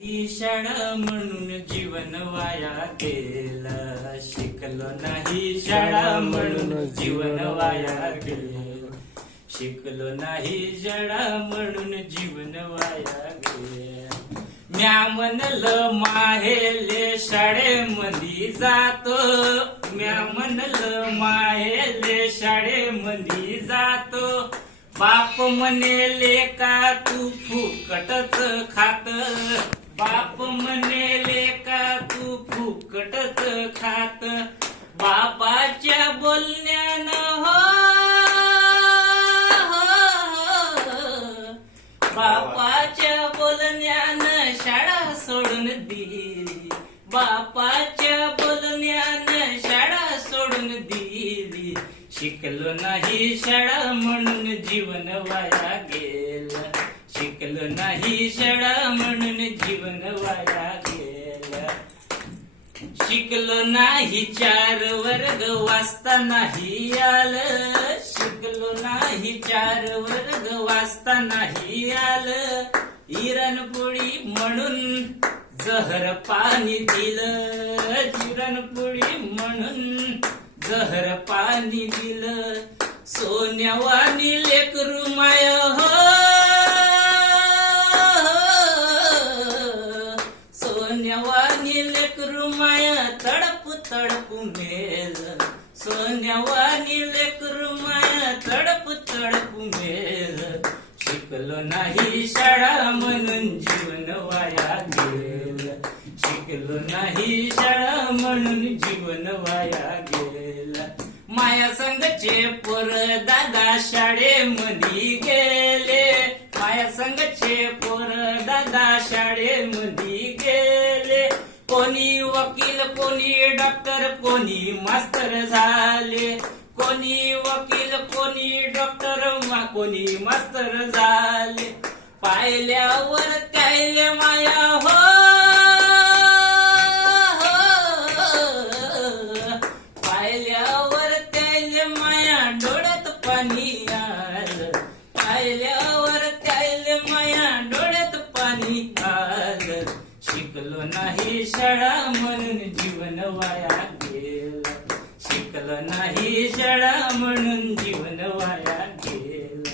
ही शाळा म्हणून जीवन वाया गेलं, शिकलो नाही शाळा म्हणून जीवन वाया गेलं, शिकलो नाही शाळा म्हणून जीवन वाया गेलं. म्या म्हणलं माहेले शाळेमध्ये जातो, म्या म्हणलं माहेले शाळेमध्ये जातो, बाप म्हणेले का तू फुकटच खात, बाप म्हणेले का तू फुकटच खात, बापाच्या बोलण्यानं हो, बापाच्या बोलण्यानं शाळा सोडून दिली, बापाच्या बोलण्यानं शाळा सोडून दिली, शिकलो नाही शाळा म्हणून जीवन वाया गेलं, शिकलो नाही शाळा म्हणून जीवन वाया गेलं. शिकलो नाही 4 वर्ग वाचता नाही आलं, शिकलो नाही 4 वर्ग वाचता नाही आलं, इरणपोळी म्हणून जहर पाणी दिलं, जिरणपोळी म्हणून जहर पाणी दिलं, सोन्यावानी लेकरू माय हो, सोन्यावानी लेकरू माय तडप तडप मेल, सोन्यावानी लेकरू माय तडप तडप मेल, शिकलो नाही शाळा म्हणून जीवन वाया गेलं, शिकलो नाही शाळा म्हणून जीवन वाया गेलं. माया संघचे पोर दादा शाळेमध्ये गेले, माया संघचे पोर दादा शाळेमध्ये गेले, कोणी वकील कोणी डॉक्टर कोणी मास्तर झाले, कोणी वकील कोणी डॉक्टर कोणी मास्तर झाले, पाहिल्यावर कायले माया हो, पाहिल्यावर त्याले माया डोळ्यात पाणी आलं, पाहिल्यावर त्याले माया डोळ्यात पाणी आलं, शिकलो नाही शाळा म्हणून जीवन वाया गेलं, शिकलो नाही शाळा म्हणून जीवन वाया गेलं.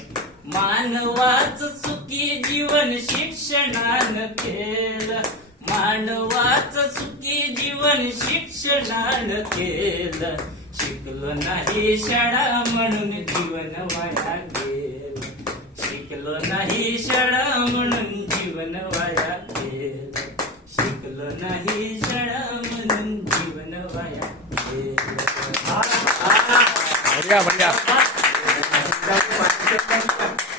मानवाचं सुखी जीवन शिक्षणानं केलं, मानवाचं सुखी जीवन शिक्षणानं केलं, शिकलो नाही शाळा म्हणून जीवन वाया गेलं, शिकलो नाही शाळा म्हणून जीवन वाया गेलं, शिकलो नाही शाळा म्हणून जीवन वाया गेलं. बढ़िया बढ़िया.